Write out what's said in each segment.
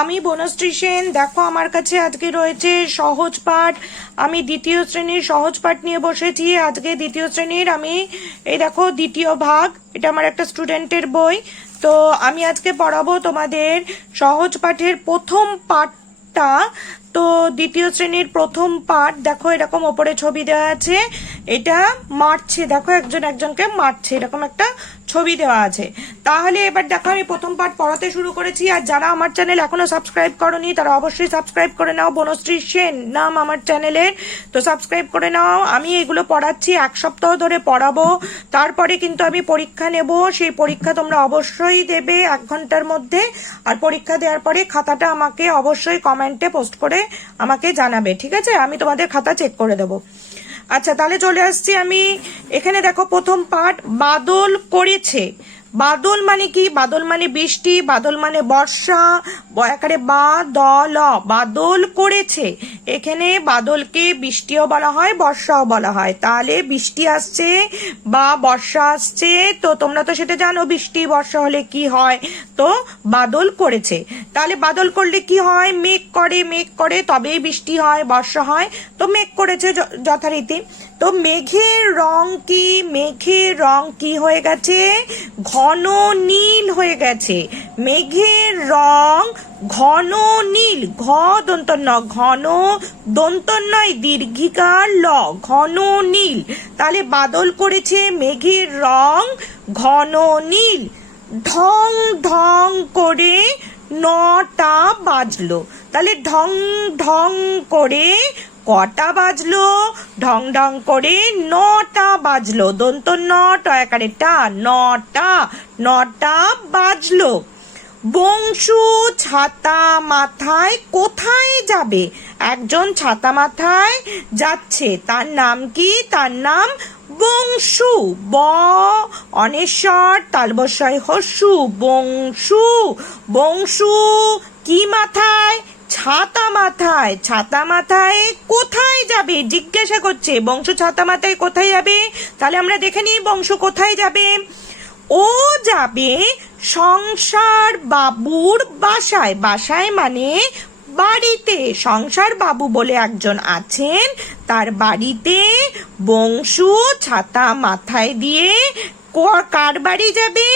আমি বনশ্রী সেন। দেখো আমার কাছে আজকে রয়েছে সহজ পাঠ। আমি দ্বিতীয় শ্রেণীর সহজ পাঠ নিয়ে বসেছি। আজকে দ্বিতীয় শ্রেণীর আমি এই দেখো দ্বিতীয় ভাগ, এটা আমার একটা স্টুডেন্টের বই। তো আমি আজকে পড়াবো তোমাদের সহজ পাঠের প্রথম পাঠটা। তো দ্বিতীয় শ্রেণীর প্রথম পাঠ, দেখো এরকম ওপরে ছবি দেওয়া আছে, এটা মারছে, দেখো একজন একজনকে মারছে, এরকম একটা ছবি দেওয়া আছে। তাহলে এবার দেখো আমি প্রথম পাঠ পড়াতে শুরু করেছি। আর যারা আমার চ্যানেল এখনো সাবস্ক্রাইব করনি তারা অবশ্যই সাবস্ক্রাইব করে নাও। বনশ্রী সেন নাম আমার চ্যানেলের, তো সাবস্ক্রাইব করে নাও। আমি এগুলো পড়াচ্ছি, 1 সপ্তাহ ধরে পড়াবো, তারপরে কিন্তু আমি পরীক্ষা নেব। সেই পরীক্ষা তোমরা অবশ্যই দেবে 1 ঘন্টার মধ্যে। আর পরীক্ষা দেওয়ার পরে খাতাটা আমাকে অবশ্যই কমেন্টে পোস্ট করে আমাকে জানাবে, ঠিক আছে? আমি তোমাদের খাতা চেক করে দেবো। আচ্ছা, তাহলে চলে আসছি আমি। এখানে দেখো প্রথম পাঠ, বাদল করেছে। বাদল মানে কি? বাদল মানে বৃষ্টি, বাদল মানে বর্ষা, বয়াকারে বাদল, বাদল করেছে। এখানে বাদলকে বৃষ্টিও বলা হয়, বর্ষাও বলা হয়। তাহলে বৃষ্টি আসছে বা বর্ষা আসছে, তো তোমরা তো সেটা জানো বৃষ্টি বর্ষা হলে কি হয়। তো বাদল করেছে, তাহলে বাদল করলে কি হয়? মেঘ করে, মেঘ করে তবেই বৃষ্টি হয়, বর্ষা হয়। তো মেঘ করেছে যথারীতি। তো মেঘের রং কি? মেঘের রং কি হয়ে গেছে? ঘন নীল হয়ে গেছে। মেঘের রং ঘন নীল, ঘ দন্ত ন, ঘন দন্ত নয় দীর্ঘিকার ল, ঘন নীল। তাহলে বাদল করেছে, মেঘের রং ঘন নীল। ঢং ঢং করে 9টা বাজলো। তাহলে ঢং ঢং করে কটা বাজলো? ঢং ঢং করে 9টা বাজলো। দন্ত ন টয়াকারে টা, 9টা বাজলো। বংশু ছাতা মাথায় কোথায় যাবে? একজন ছাতা মাথায় যাচ্ছে, তার নাম কি? তার নাম বংশু। ব অনেশ্বর তালবস্যয় হস্যু, বংশু। বংশু কি মাথায়? ছাতা মাথায়। ছাতা মাথায় কোথায় যাবে জিজ্ঞাসা করছে। বংশু ছাতা মাথায় কোথায় যাবে? তাহলে আমরা দেখে নিই বংশু কোথায় যাবে। ও যাবে সংসার বাবুর বাসায়। বাসায় মানে বাড়িতে। সংসার বাবু বলে একজন আছেন, তার বাড়িতে বংশু ছাতা মাথায় দিয়ে কার বাড়ি যাবে?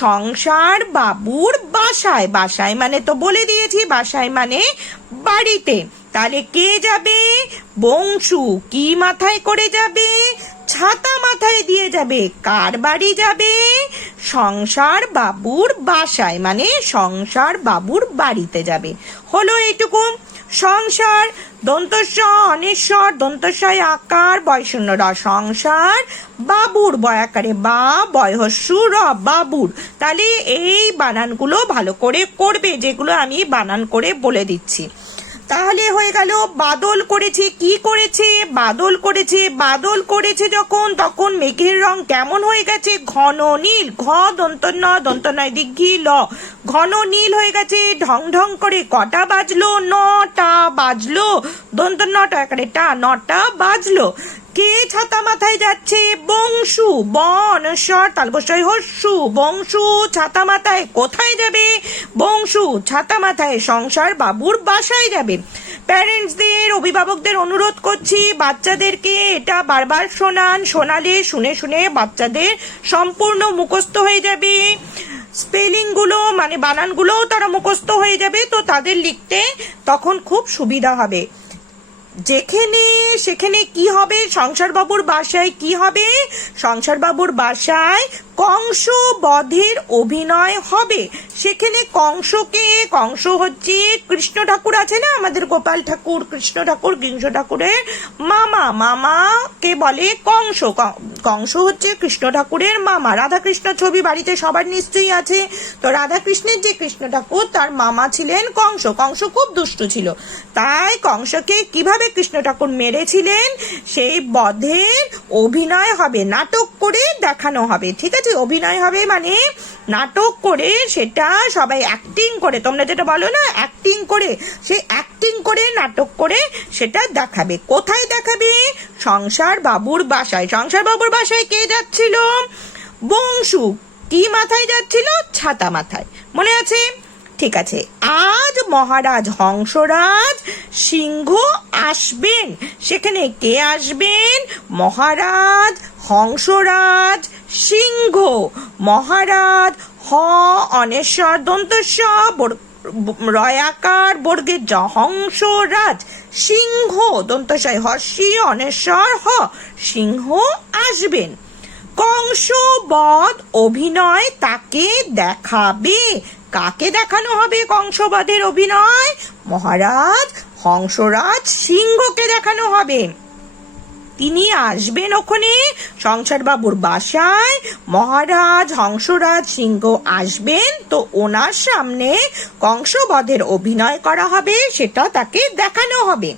সংসার বাবুর বাসায়। বাসায় মানে তো বলে দিয়েছি, বাসায় মানে বাড়িতে। তাহলে কে যাবে? বংশু কি মাথায় করে যাবে? ছাতা মাথায় দিয়ে যাবে। কার বাড়ি যাবে? সংসার বাবুর বাসায়, মানে সংসার বাবুর বাড়িতে যাবে। হলো এইটুকু। সংসার দন্তস্ব অনেশ্বর দন্তস্বয় আকার বয়শূন্য র, সংসার বাবুর বয়াকারে বা বয়হস্যু র, বাবুর। তাহলে এই বানানগুলো ভালো করে করবে, যেগুলো আমি বানান করে বলে দিচ্ছি। তাহলে হয়ে গেল বাদল করেছে। কি করেছে? বাদল করেছে। বাদল করেছে যখন, তখন মেঘের রং কেমন হয়ে গেছে? ঘন নীল। ঘ দন্ত ন দন্ত নয় দীর্ঘি ল, ঘন নীল হয়ে গেছে। ঢং ঢং করে কটা বাজলো? 9টা বাজলো। দন্ত ন টয়াকারে টা, 9টা বাজলো। কে ছাতা মাথায় যাচ্ছে? বংশু। ব অনস্বর তালবস্যয় হস্যু, বংশু ছাতা মাথায় কোথায় যাবে? বংশু ছাতা মাথায় সংসার বাবুর বাসায় যাবে। প্যারেন্টসদের, অভিভাবকদের অনুরোধ করছি বাচ্চাদেরকে এটা বারবার শোনান। শোনালে শুনে শুনে বাচ্চাদের সম্পূর্ণ মুখস্থ হয়ে যাবে। স্পেলিং গুলো মানে বানানগুলোও তারা মুখস্থ হয়ে যাবে, তো তাদের লিখতে তখন খুব সুবিধা হবে। যেখানে সেখানে কি হবে? সংসার বাবুর বাসায় কি হবে? সংসার বাবুর বাসায় কংস বধের অভিনয় হবে। সেখানে কংসকে, কংস হচ্ছে কৃষ্ণ ঠাকুর আছে না আমাদের, গোপাল ঠাকুর, কৃষ্ণ ঠাকুর, কৃষ্ণ ঠাকুরের মামা। মামাকে বলে কংস। কংস হচ্ছে কৃষ্ণ ঠাকুরের মামা। রাধা কৃষ্ণ ছবি বাড়িতে সবার নিশ্চয়ই আছে। তো রাধা কৃষ্ণের যে কৃষ্ণ ঠাকুর, তার মামা ছিলেন কংস। কংস খুব দুষ্ট ছিল, তাই কংসকে কিভাবে কৃষ্ণ ঠাকুর মেরেছিলেন সেই বধের অভিনয় হবে, নাটক করে দেখানো হবে, ঠিক আছে? অভিনয় হবে মানে নাটক করে, সেটা সবাই অ্যাক্টিং করে, তোমরা যেটা বলো না অ্যাক্টিং করে, সেই অ্যাক্টিং করে নাটক করে সেটা দেখাবে। কোথায় দেখাবে? সংসার বাবুর বাসায়। সংসার বাবুর বাসায় কে যাচ্ছিল? বংশু। কি মাথায় যাচ্ছিল? ছাতা মাথায়। মনে আছে? ঠিক আছে। আজ আজ মহারাজ হংসরাজ সিংহ আসবেন। সেখানে কে আসবেন? মহারাজ হংসরাজ সিংহ। মহারাজ হ অনেশ্বর দন্তস্ব রয়াকার বর্গের জ হংসরাজ সিংহ দন্তস্বয় হর্ষি অনেশ্বর হ সিংহ আসবেন। কংসবধ অভিনয় তাকে দেখাবে। কাকে দেখানো হবে কংসবধের অভিনয়? মহারাজ হংসরাজ সিংহকে দেখানো হবে। তিনি আসবেন ওখানে সংসার বাবুর বাসায়। মহারাজ হংসরাজ সিংহ আসবেন, তো ওনার সামনে কংসবধের অভিনয় করা হবে, সেটা তাকে দেখানো হবে।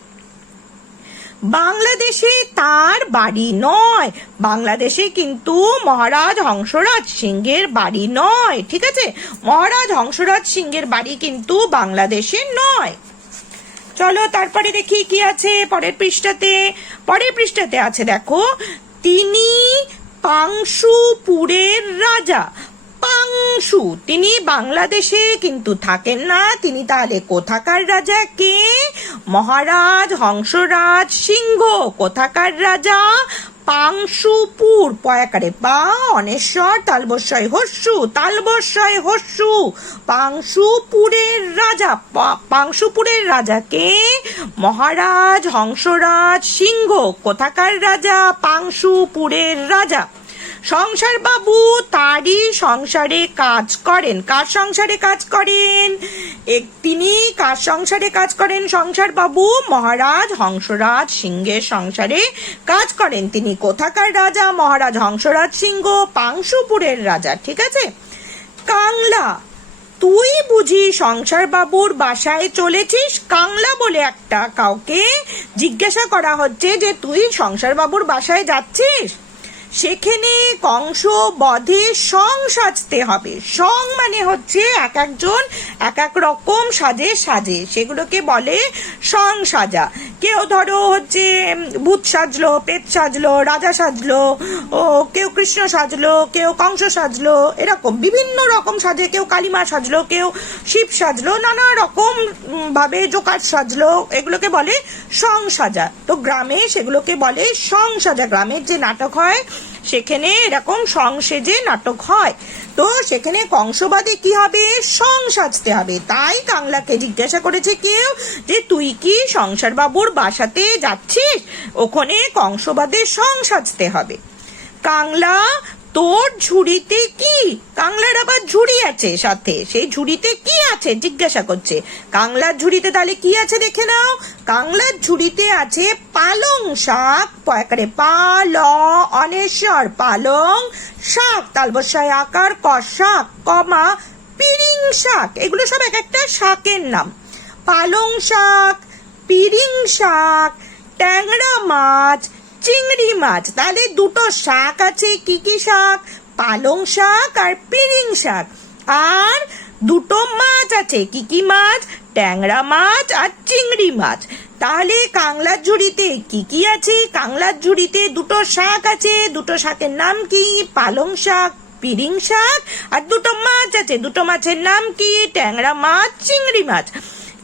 বাংলাদেশে তার বাড়ি নয়। বাংলাদেশে কিন্তু মহারাজ হংসরাজ সিংহের বাড়ি নয়, ঠিক আছে? মহারাজ হংসরাজ সিংহের বাড়ি কিন্তু বাংলাদেশে নয়। চলো তারপরে দেখি কি আছে পরের পৃষ্ঠাতে। পরের পৃষ্ঠাতে আছে দেখো, তিনি পাংশুপুরের রাজা। পাংশু, তিনি বাংলাদেশে কিন্তু থাকেন না, তিনি তাহলে কোথাকার রাজা? কে? মহারাজ হংসরাজ সিংহ কোথাকার রাজা? পাংশুপুর, পয়াকারে পা অনেশ্বর তালবস্যয় হস্যু, তালবস্যয় হস্যু, পাংশুপুরের রাজা। পাংশুপুরের রাজা কে? মহারাজ হংসরাজ সিংহ কোথাকার রাজা? পাংশুপুরের রাজা। সংসার বাবু তারই সংসারে কাজ করেন। কার সংসারে কাজ করেন? তিনি কার সংসারে কাজ করেন? সংসার বাবু মহারাজ হংসরাজ সিংহের সংসারে কাজ করেন। তিনি কোথাকার রাজা? মহারাজ হংসরাজ সিংহ পাংশুপুরের রাজা, ঠিক আছে? কাংলা, তুই বুঝি সংসার বাবুর বাসায় চলেছিস? কাংলা বলে একটা কাউকে জিজ্ঞাসা করা হচ্ছে যে তুই সংসার বাবুর বাসায় যাচ্ছিস। সেখানে কংস বধে সং সাজতে হবে। সং মানে হচ্ছে এক একজন এক এক রকম সাজে সাজে, সেগুলোকে বলে সং সাজা। কেউ ধরো হচ্ছে ভূত সাজলো, প্রেত সাজলো, রাজা সাজলো, ও কেউ কৃষ্ণ সাজলো, কেউ কংস সাজলো, এরকম বিভিন্ন রকম সাজে। কেউ কালিমা সাজলো, কেউ শিব সাজলো, নানা রকম ভাবে জোকার সাজলো, এগুলোকে বলে সং সাজা। তো গ্রামে সেগুলোকে বলে সং সাজা। গ্রামের যে নাটক হয় সেখানে এরকম সং সেজে নাটক হয়। তো সেখানে কংসবাদে কি হবে? সং সাজতে হবে। তাই কাংলাকে জিজ্ঞাসা করেছে কেউ যে তুই কি সংসার বাবুর বাসাতে যাচ্ছিস? ওখানে কংসবাদে সং সাজতে হবে। কাংলা, তোর ঝুড়িতে কি? কাংলার আবার ঝুড়ি আছে সাথে, সেই ঝুড়িতে কি আছে জিজ্ঞাসা করছে। কাংলার ঝুড়িতে তাহলে কি আছে দেখে নাও। কাংলার ঝুড়িতে আছে পালং শাক, পয়াকারে পাল অনেশ্বর পালং শাক, তালবস্যয় আকার ক শাক কমা পিরিং শাক। এগুলো সব এক একটা শাকের নাম। পালং শাক, পিরিং শাক, ট্যাংরা মাছ, চিংড়ি মাছ। তাহলে দুটো শাক আছে। কি কি শাক? পালং শাক আর পিরিং শাক। আর দুটো মাছ আছে। কি কি মাছ? ট্যাংরা মাছ আর চিংড়ি মাছ। তাহলে কাংলার ঝুড়িতে কি কি আছে? কাংলার ঝুড়িতে দুটো শাক আছে। দুটো শাকের নাম কি? পালং শাক, পিরিং শাক। আর দুটো মাছ আছে। দুটো মাছের নাম কি? ট্যাংরা মাছ, চিংড়ি মাছ।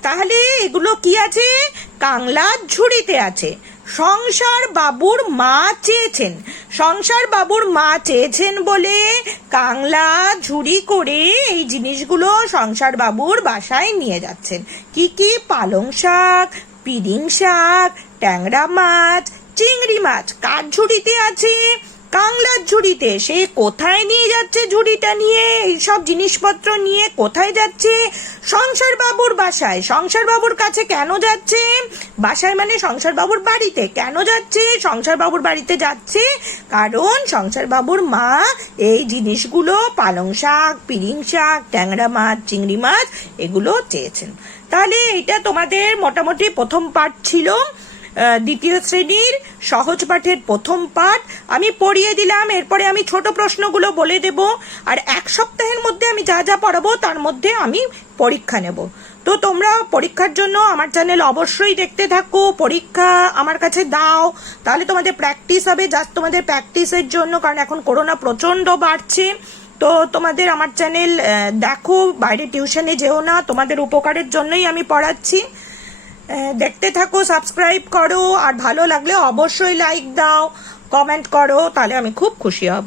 তাহলে এগুলো কি আছে? কাংলার ঝুড়িতে আছে। সংসার বাবুর মা চেয়েছেন। সংসার বাবুর মা চেয়েছেন বলে কাংলা ঝুড়ি করে এই জিনিসগুলো সংসার বাবুর বাসায় নিয়ে যাচ্ছেন। কি কি? পালং শাক, পিরিং শাক, ট্যাংরা মাছ, চিংড়ি মাছ। কার ঝুড়িতে আছে? কাংলার ঝুড়িতে। সে কোথায় নিয়ে যাচ্ছে ঝুড়িটা নিয়ে? এইসব জিনিসপত্র নিয়ে কোথায় যাচ্ছে? সংসার বাবুর বাসায়। সংসার বাবুর কাছে কেন যাচ্ছে? বাসায় মানে সংসার বাবুর বাড়িতে। কেন যাচ্ছে সংসার বাবুর বাড়িতে? যাচ্ছে কারণ সংসার বাবুর মা এই জিনিসগুলো পালং শাক, পিরিং শাক, ট্যাংরা মাছ, চিংড়ি মাছ এগুলো চেয়েছেন। তাহলে এটা তোমাদের মোটামুটি প্রথম পাঠ ছিল। দ্বিতীয় শ্রেণীর সহজ পাঠের প্রথম পাঠ আমি পড়িয়ে দিলাম। এরপরে আমি ছোট প্রশ্নগুলো বলে দেব। আর এক সপ্তাহের মধ্যে আমি যা যা পড়াবো তার মধ্যে আমি পরীক্ষা নেব। তো তোমরা পরীক্ষার জন্য আমার চ্যানেল অবশ্যই দেখতে থাকো। পরীক্ষা আমার কাছে দাও, তাহলে তোমাদের প্র্যাকটিস হবে। জাস্ট তোমাদের প্র্যাকটিসের জন্য, কারণ এখন করোনা প্রচন্ড বাড়ছে। তো তোমাদের আমার চ্যানেল দেখো, বাইরে টিউশনে যেও না, তোমাদের উপকারের জন্যই আমি পড়াচ্ছি। দেখতে থাকো, সাবস্ক্রাইব করো, আর ভালো লাগলে অবশ্যই লাইক দাও, কমেন্ট করো, তাহলে আমি খুব খুশি হব।